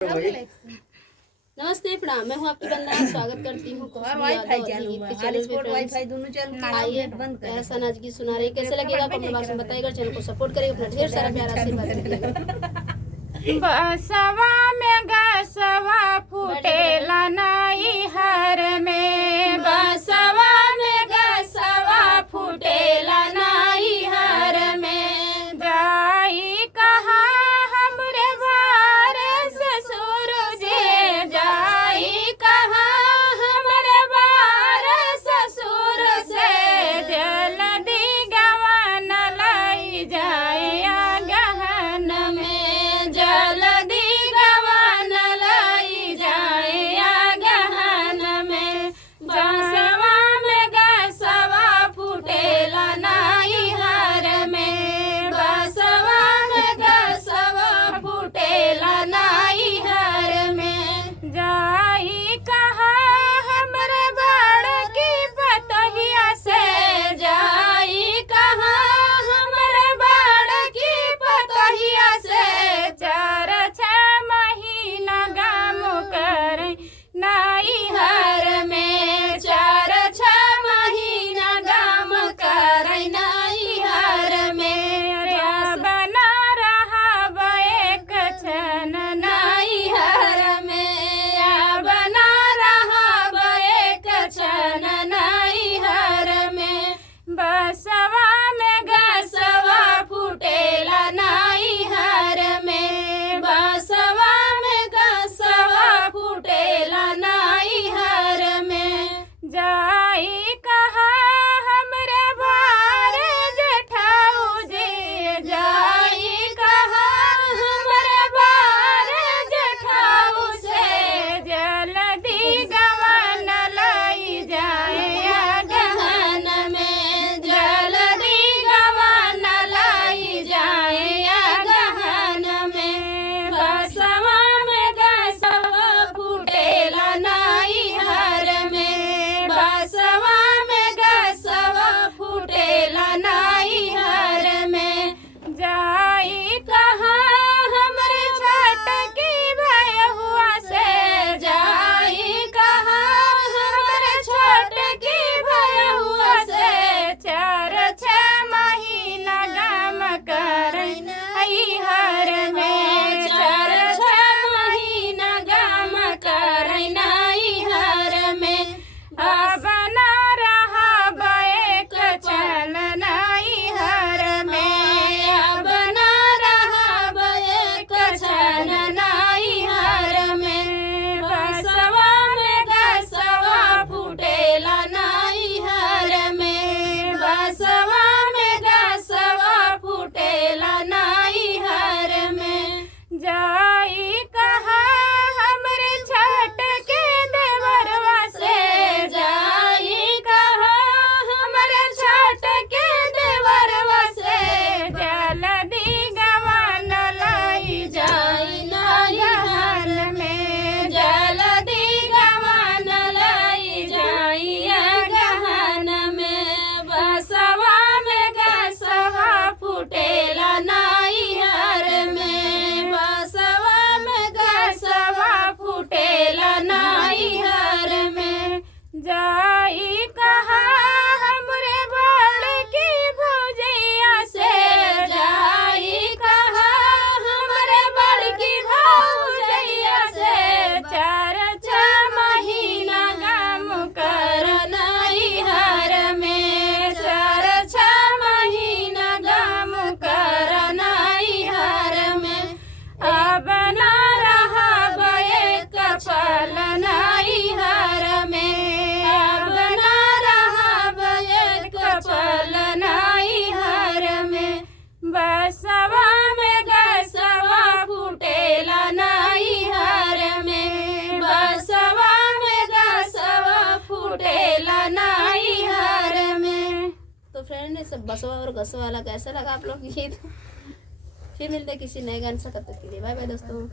नमस्ते प्रणाम, मैं हूँ आपकी वंदना। स्वागत करती हूँ एहसान आज की सुना रही। कैसे लगेगा कमेंट बॉक्स में बताइएगा। चैनल को सपोर्ट करिएगा, अपना ढेर सारा प्यार आशीर्वाद दीजिएगा। बसवा में गसवा फूटेला नाई हर में, बसवा में गसवा फूटेला नाई हर में। जाई कहा हमरे बार ससुर जे, जाई कहा हमरे बार ससुर से। जल्दी गवन लाई जाए गहन में, जल्दी गवन लाई जाए गहन में। बसवा में गसवा फूटेला नाई हर में, बसवा में गसवा फूटेला नाई हर में। जाई कहा हमरे बड़की पतोहिया से, जाई कहा हमरे बड़की पतोहिया से। 4-6 महीना गम कर नाई हर में, 4-6 महीना गम कर नाई हर में। बना रहा एक क्षण नाई हर में, बना रहा एक क्षण नाई हर में। बसवा में गसवा फूटेला नाई हर में, बसवा में गसवा फूटेला नाई हर में। जाई कहा हमरे बार जेठाऊ जी, जाई कहा हमरे बार जेठाऊ से। जल्दी गवन लाई जाए गहन में, जल्दी गवन लाई जाए गहन में। बसवा में गसवा फूटेला नाई हर में, बसवा में गसवा फूटेला नाई हर में। जाई कहा हमरे छटकी भैया से, जाई कहा हमरे छटकी भैया से। 4-6 महीना गम कर नाई हर में, 4-6 महीना गम कर नाई हर में। अब ना रहा एक चल नाई हर में, अब ना रहा एक चल नाई हर में। बसवा में गसवा फूटेला नाई हर में, बसवा में गसवा फूटेला नाई हर में। जाई कहा हमरे छटके देवरवा से, जाई कहा हमरे छटके देवरवा से। जल्दी गवन लाई जाई नाई हर में, जल्दी गवन लाई जाई गहन में। बसवा में गसवा फूटेला नाई हर में, बसवा में गसवा फूटेला नाई हर में। जाई कहा हमरे बड़की भौजैया से, जाई कहा हमरे बड़की भौजैया से। 4-6 महीना गम कर नाई हर में, 4-6 महीना गम कर नाई हर में। अब ना रहा एक पल नाई हर में, अब ना रहा एक पल नाई हर में। बसवा में गसवा फूटेला नाई हर में, बसवा में गसवा फूटेला नाई हर में। तो फ्रेंड, इस बसवा और गसवा वाला कैसा लगा आप लोग गीत? फिर मिलते हैं किसी नए गाने से, तब तक के लिए बाय बाय दोस्तों।